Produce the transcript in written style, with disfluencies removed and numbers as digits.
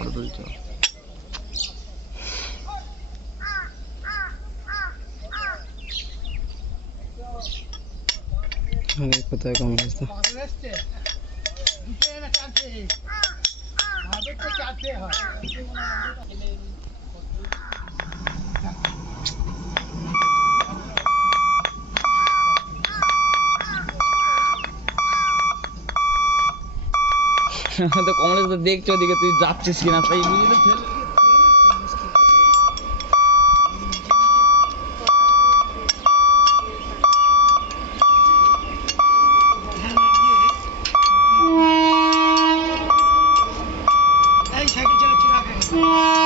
Photo তুলছো। কোথায় কম আসছে তো কমলেশ তো দেখছো ওদিকে তুই যাচ্ছিস কিনা তাই নিজে তো ফেলে এই সাইকেল চালাচ্ছি না